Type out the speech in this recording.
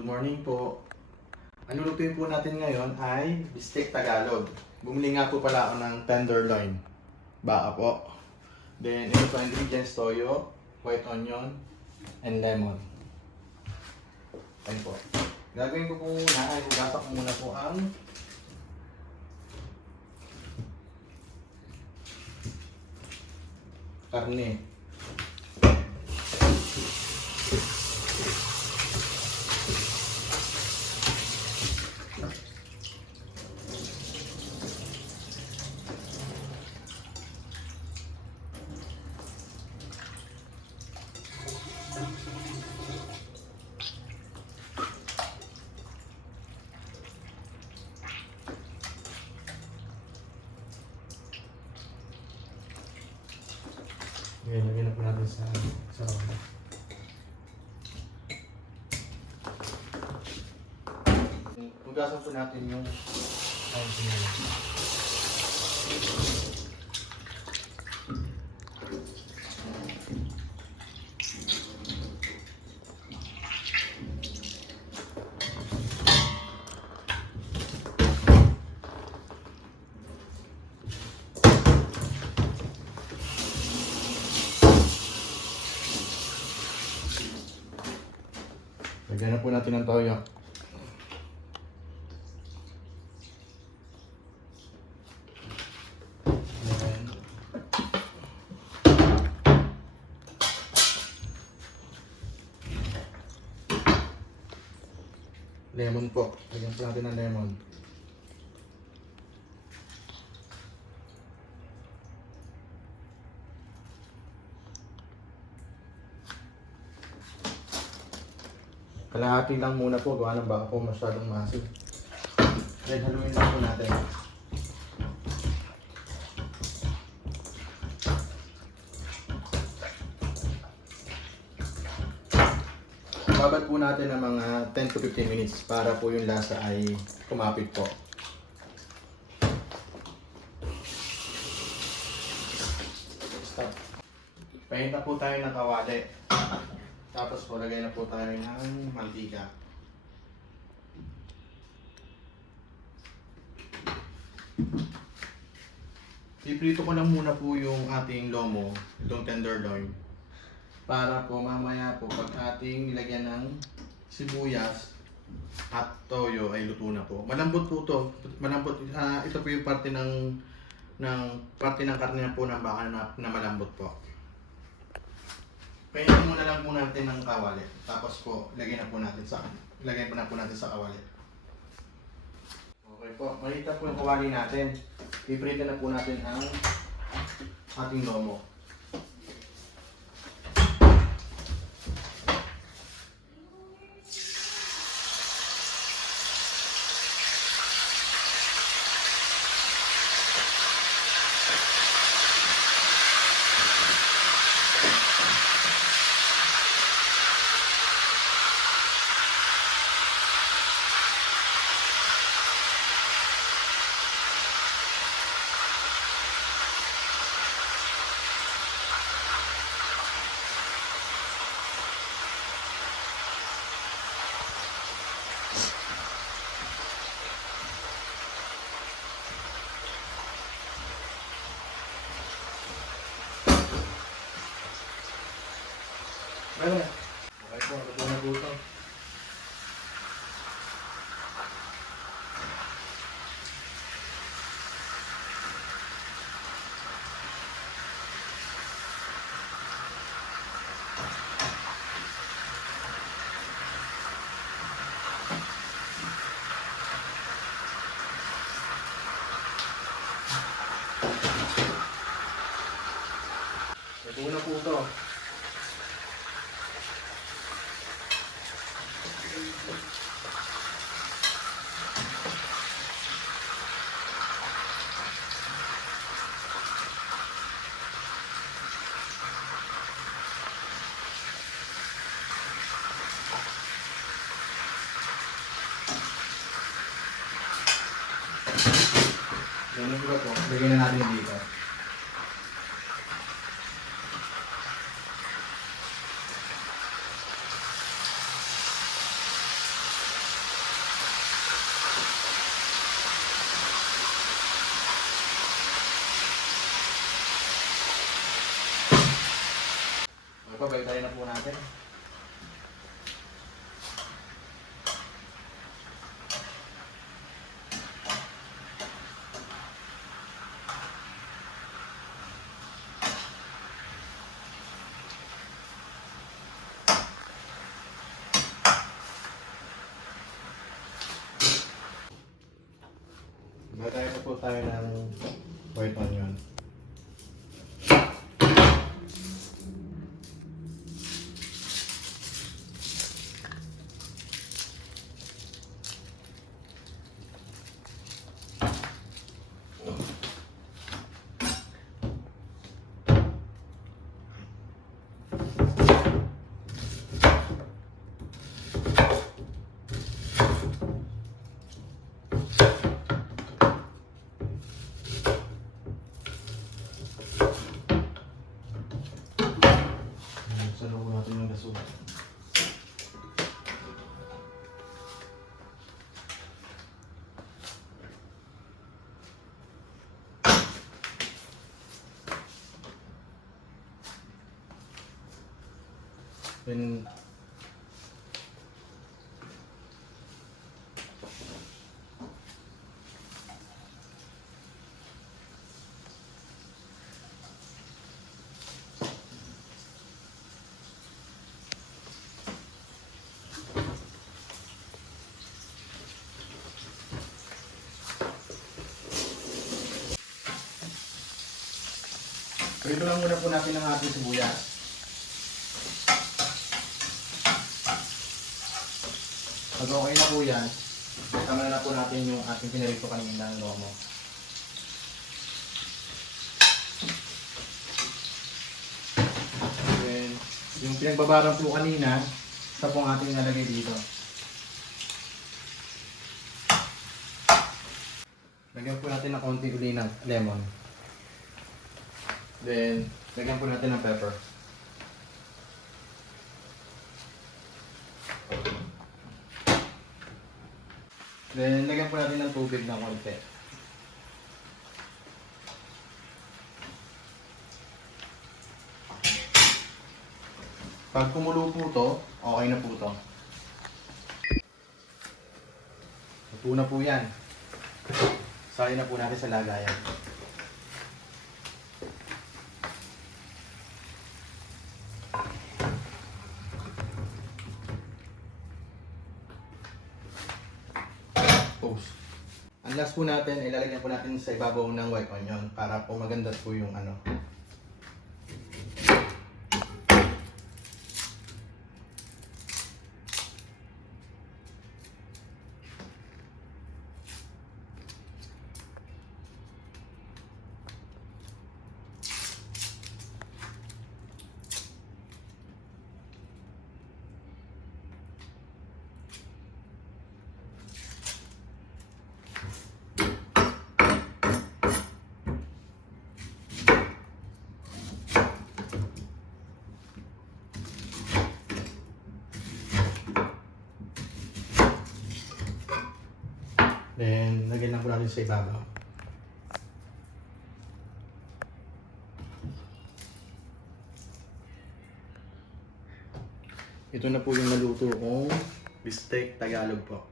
Good morning po. Ang lulutuin po natin ngayon ay bistec Tagalog. Bumili nga po pala ako ng tenderloin. Baka po. Then, ito po ingredients: toyo, white onion, and lemon. Ayan po. Gagawin ko po muna ay hugasan ko muna po ang karne. Lagyan na po natin sa rola. Hugasan po natin yung lagyan na po natin ng toyo. Lemon po. Lagyan po natin ng lemon. Kalahati lang muna po, gawa ng baka po masyadong masid. Then haluin lang po natin. Babad po natin ng mga 10 to 15 minutes para po yung lasa ay kumapit po. Stop. Pahinta po tayo ng kawali. Tapos po, lagay na po tayo ng mantika. Iprito ko lang muna po yung ating lomo, itong tenderloin. Para po mamaya po pag ating nilagyan ng sibuyas at toyo ay luto na po. Malambot po to. Malambot, ito po yung parte ng karne na po ng baka na malambot po. Pahintin muna lang po natin ng kawali. Tapos po, lagyan na po natin sa kawali. Okay po, malita po yung kawali natin. Iprito na po natin ang ating lomo. Okay po, luto na po ito. Luto na po ito. Ganun ba po? Lagyan na natin dito. Pagpabay na po natin. Bagay na po tayo ng white onion. Salubo natin yung gasol. Then, prito lang muna po natin ang ating sibuyas. Pag okay na po yan, tama na po natin yung ating pinarito kanina ng lomo. Then, yung pinagbabarang po kanina, sa pong ating nalagay dito. Lagyan po natin ng konti uli ng lemon. Then, lagyan po natin ng pepper. Then, lagyan po natin ng tubig ng konti. Pag kumulo po ito, okay na po ito. Ito na po yan. Sali na po natin sa lagayan. Ang last po natin, ilalagyan po natin sa ibabaw ng white onion para po maganda po yung ano. Then, lagyan lang po natin sa ibabaw. Ito na po yung naluto kong bistec Tagalog po.